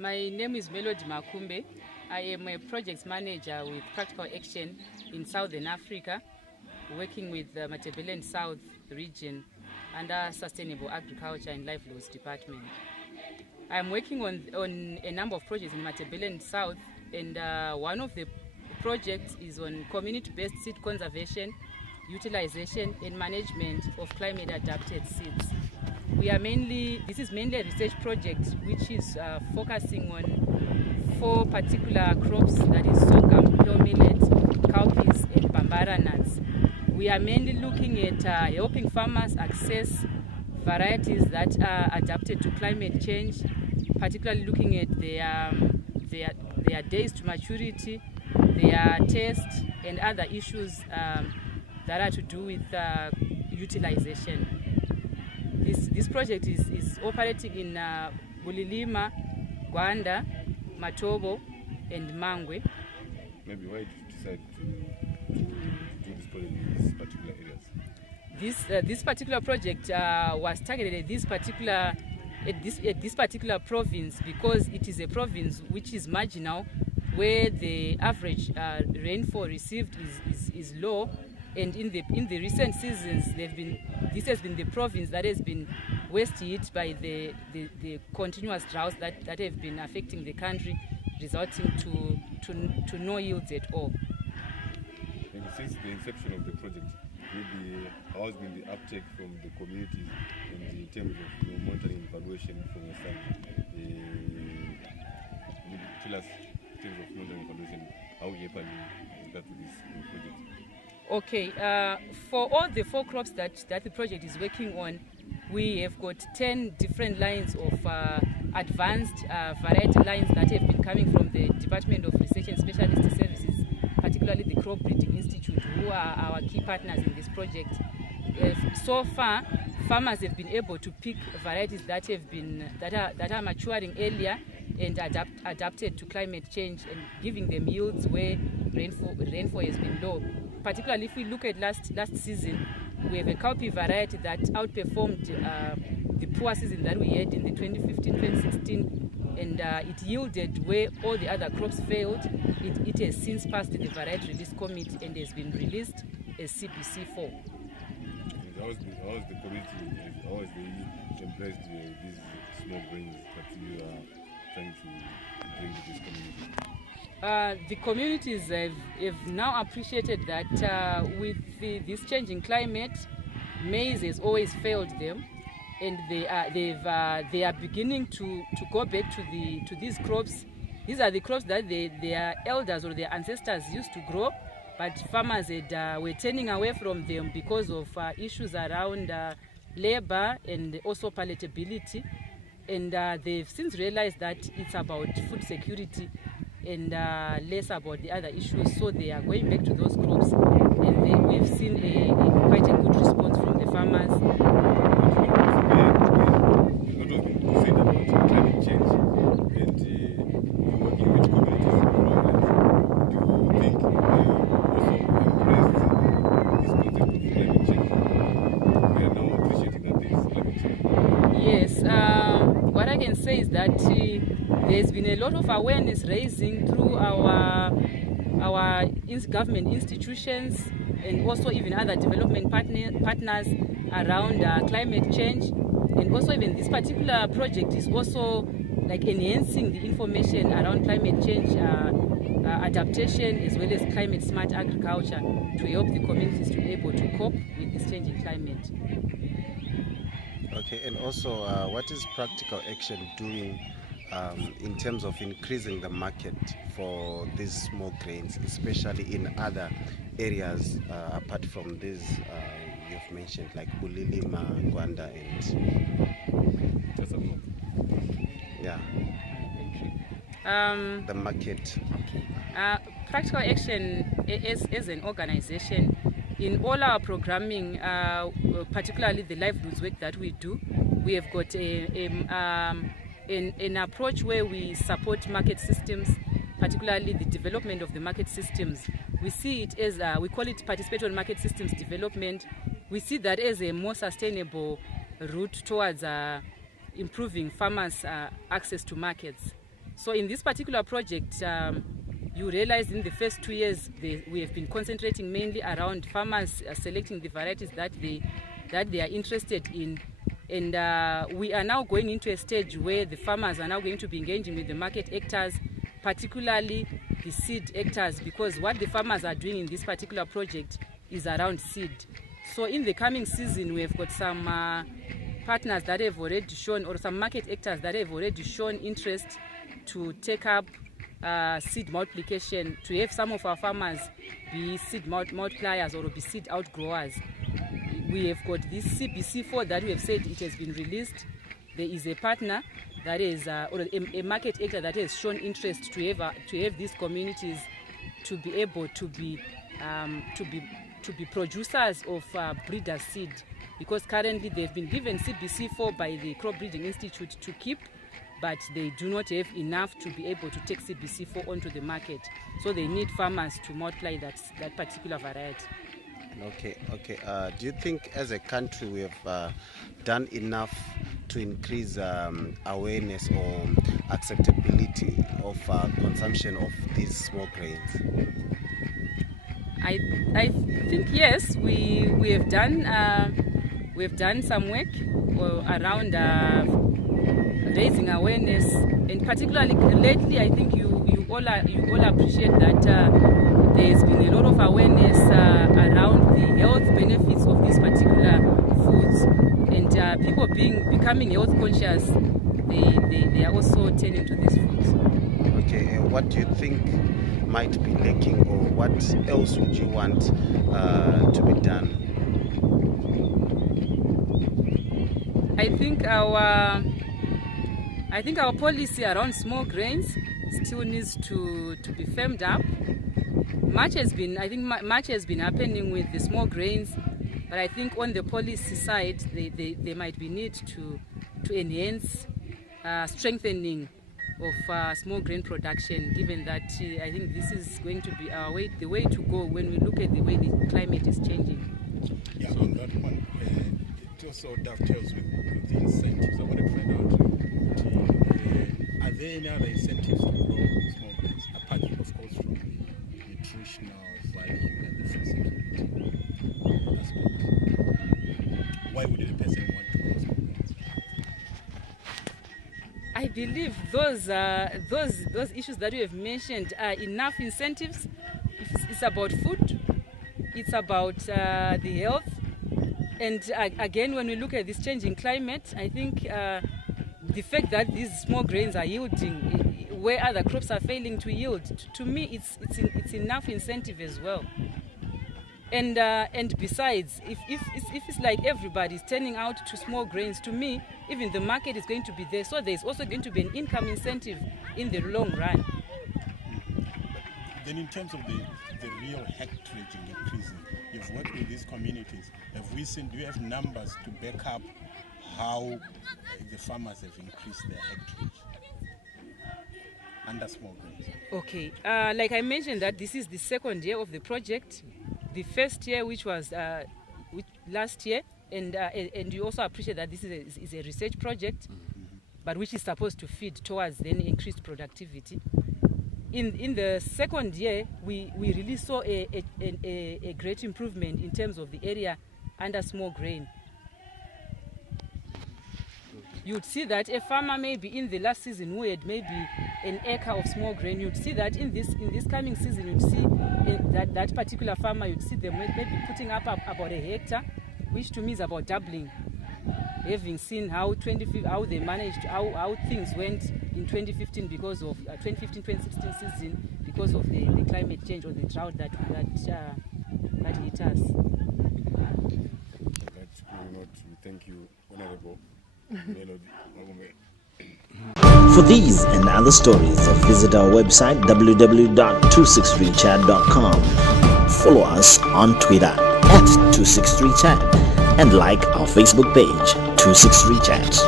My name is Makumbe. I am a project manager with Practical Action in Southern Africa, working with the Matabeleland South region under Sustainable Agriculture and Livelihoods Department. I am working on a number of projects in Matabeleland South, and one of the projects is on community-based seed conservation, utilization and management of climate-adapted seeds. This is mainly a research project which is focusing on 4 particular crops, that is sorghum, pearl millet, cowpeas and bambara nuts. We are mainly looking at helping farmers access varieties that are adapted to climate change, particularly looking at their days to maturity, their taste and other issues that are to do with utilization. This project is operating in Bulilima, Gwanda, Matobo and Mangwe. Maybe why did you decide to do this project in these particular areas? This particular project was targeted at this particular province because it is a province which is marginal, where the average rainfall received is low, and in the recent seasons this has been the province that has been worst hit by the continuous droughts that have been affecting the country, resulting to no yields at all. Maybe since the inception of the project, maybe how has been the uptake from the communities in terms of monitoring and evaluation from your side? Maybe tell us in terms of monitoring and evaluation, how you happen with this project? Okay, for all the 4 crops that the project is working on, we have got 10 different lines of advanced variety lines that have been coming from the Department of Research and Specialist Services, particularly the Crop Breeding Institute, who are our key partners in this project. So far, farmers have been able to pick varieties that are maturing earlier and adapted to climate change and giving them yields where rainfall has been low. Particularly if we look at last season, we have a cowpea variety that outperformed the poor season that we had in the 2015-2016, and it yielded where all the other crops failed. It has since passed the variety release committee and has been released as CPC4. How has the community, how has they embraced these small grains that you are trying to bring to this community? The communities have now appreciated that with this changing climate, maize has always failed them, and they are beginning to go back to these crops. These are the crops that their elders or their ancestors used to grow, but farmers were turning away from them because of issues around labor and also palatability, and they've since realized that it's about food security and less about the other issues, so they are going back to those crops, and we've seen quite a good response from the farmers. A lot of people said about climate change and you're working with communities. Do you think also embraced this concept of climate change? We are now appreciating that there is climate change. Yes, what I can say is that there's been a lot of awareness raising through our government institutions and also even other development partners around climate change. And also even this particular project is also like enhancing the information around climate change adaptation as well as climate smart agriculture to help the communities to be able to cope with this changing climate. Okay, and also what is Practical Action doing in terms of increasing the market for these small grains, especially in other areas apart from these you've mentioned, like Bulilima, Gwanda, and the market? Okay. Practical Action as an organization, in all our programming, particularly the livelihoods work that we do, we have got an approach where we support market systems, particularly the development of the market systems. We see it as, we call it participatory market systems development. We see that as a more sustainable route towards improving farmers' access to markets. So in this particular project, you realize in the first 2 years we have been concentrating mainly around farmers selecting the varieties that they are interested in, and we are now going into a stage where the farmers are now going to be engaging with the market actors, particularly the seed actors, because what the farmers are doing in this particular project is around seed. So in the coming season, we have got some partners that have already shown, or some market actors that have already shown interest to take up seed multiplication, to have some of our farmers be seed multipliers or be seed outgrowers. We have got this CBC4 that we have said it has been released. There is a partner that is, or a market actor that has shown interest to have these communities to be able to be producers of breeder seed, because currently they've been given CBC4 by the Crop Breeding Institute to keep, but they do not have enough to be able to take CBC4 onto the market. So they need farmers to multiply that particular variety. Okay. Do you think as a country we have done enough to increase awareness or acceptability of consumption of these small grains? I think yes, we have done some work around raising awareness, and particularly lately, I think you all appreciate that there has been a lot of awareness around the health benefits of these particular foods, and people becoming health conscious. They are also turning to these foods. Okay, what do you think might be lacking, or what else would you want to be done? I think our policy around small grains still needs to be firmed up. Much has been happening with the small grains, but I think on the policy side, there might be need to enhance strengthening of small grain production, given that I think this is going to be the way to go when we look at the way the climate is changing. Yeah, on that one, it also dovetails with the incentives. I want to find out, are there any other incentives to grow small grains, apart of course from the nutritional value and the food security aspect? Why would a person want to grow small grains? I believe those issues that you have mentioned are enough incentives. It's about food, it's about the health, and again, when we look at this changing climate, I think the fact that these small grains are yielding where other crops are failing to yield, to me, it's enough incentive as well. And besides, if it's like everybody's turning out to small grains, to me, even the market is going to be there. So there's also going to be an income incentive in the long run. Then in terms of the real hectarage increasing, you've worked with these communities. Do you have numbers to back up how the farmers have increased their hectarage under small grains? Okay. Like I mentioned, that this is the second year of the project. The first year, which was last year, and you also appreciate that this is a research project, but which is supposed to feed towards then increased productivity. In the second year, we really saw a great improvement in terms of the area under small grain. You'd see that a farmer maybe in the last season who had maybe an acre of small grain, you'd see that in this coming season, you'd see that particular farmer, you'd see them maybe putting up about a hectare, which to me is about doubling. Having seen how they managed, how things went in 2015 because of 2015-2016 season, because of the climate change or the drought that hit us. That's very much. Thank you, Honorable. For these and other stories, visit our website www.263chat.com. Follow us on Twitter @263chat and like our Facebook page 263chat.